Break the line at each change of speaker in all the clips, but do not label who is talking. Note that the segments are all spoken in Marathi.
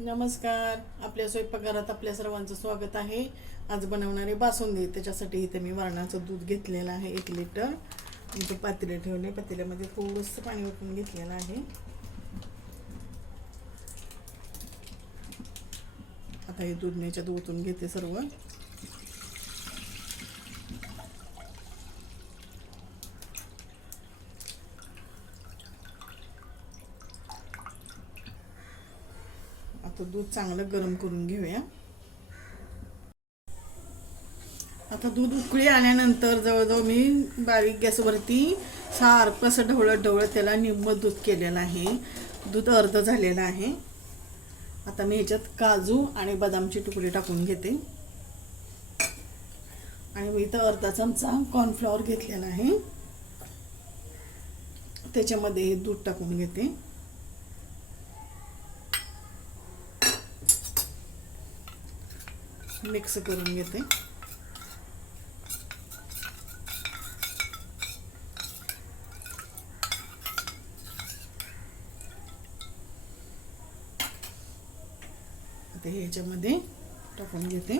नमस्कार. आपल्या स्वयंपाकघरात आपल्या सर्वांचं स्वागत आहे. आज बनवणारे बासुंदी. त्याच्यासाठी इथे मी वरणाचं दूध घेतलेलं आहे एक लिटर. इथे पातेलं ठेवले पातेल्यामध्ये थोडंसं पाणी ओतून घेतलेलं आहे. आता हे दूध याच्यात ओतून घेते सर्व. आता दूध चांगलं गरम करून घेऊया. आता दूध उकळी आल्यानंतर जवळजवळ मी बारीक गॅसवरती सारखं असं ढवळत ढवळत त्याला निम्म दूध केलेलं आहे. दूध अर्ध झालेलं आहे. आता मी ह्याच्यात काजू आणि बदामचे तुकडे टाकून घेते. आणि मी इथं अर्धा चमचा कॉर्नफ्लॉवर घेतलेला आहे. त्याच्यामध्ये हे दूध टाकून घेते. मिक्स करून घेते. आता ह्याच्यामध्ये टाकून घेते.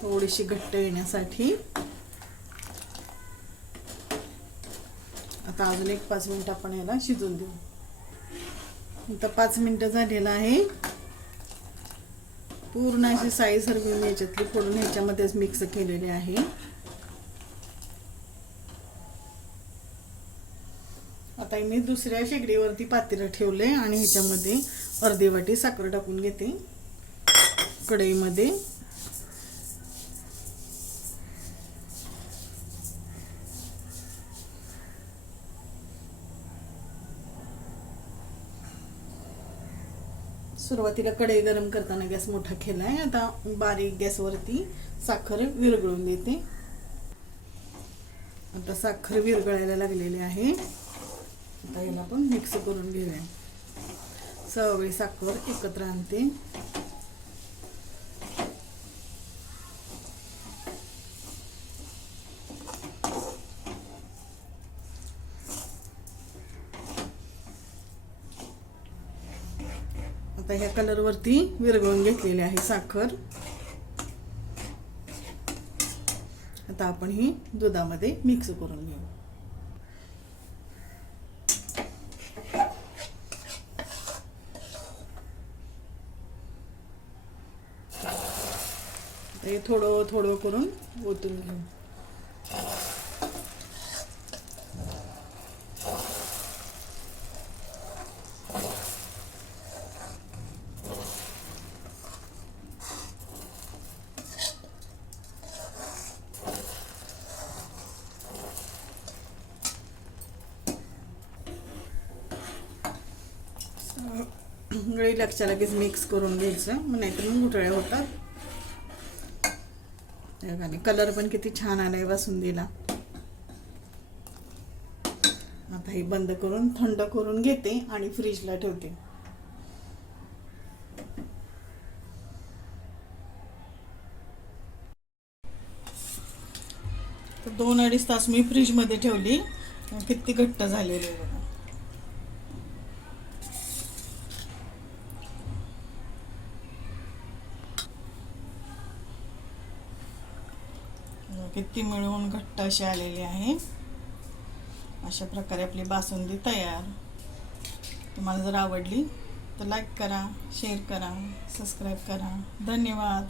थोडीशी घट्ट येण्यासाठी. आता अजून एक पाच मिनिट आपण याला शिजून देऊ. आता पाच मिनटं झालेलं आहे. पूर्ण अशी साईज हरवी मी याच्यातली फोडून ह्याच्यामध्येच मिक्स केलेली आहे. आता मी दुसऱ्या शेगडीवरती पातेलं ठेवले आणि ह्याच्यामध्ये अर्धी वाटी साखर टाकून घेते. कढईमध्ये. सुरुवातीला कढई गरम करताना गॅस मोठा केला आहे आता बारीक गॅसवरती साखर विरघळून देते आता साखर विरघळायला लागलेली आहे. आता याला पण मिक्स करून घेऊया. सवळी साखर एकत्र आणते. आता ह्या कलरवरती विरघळून घेतलेली आहे साखर. आता आपण ही दुधामध्ये मिक्स करून घेऊ. हे थोडं थोडं करून ओतून घेऊ. गळी लक्षा लगेच मिक्स करून घ्यायचं. मग नाहीतर मग गुठळ्या होतात. कलर पण किती छान आलाय वासुंदीला. आता हे बंद करून थंड करून घेते आणि फ्रीजला ठेवते. तर दोन अडीच तास मी फ्रीजमध्ये ठेवली. किती घट्ट झालेली बघा. बघा किती मिळवून घट्ट अशी आलेली आहे. अशा प्रकारे आपली बासुंदी तयार. तुम्हाला जर आवडली तर लाईक करा शेअर करा सबस्क्राईब करा. धन्यवाद.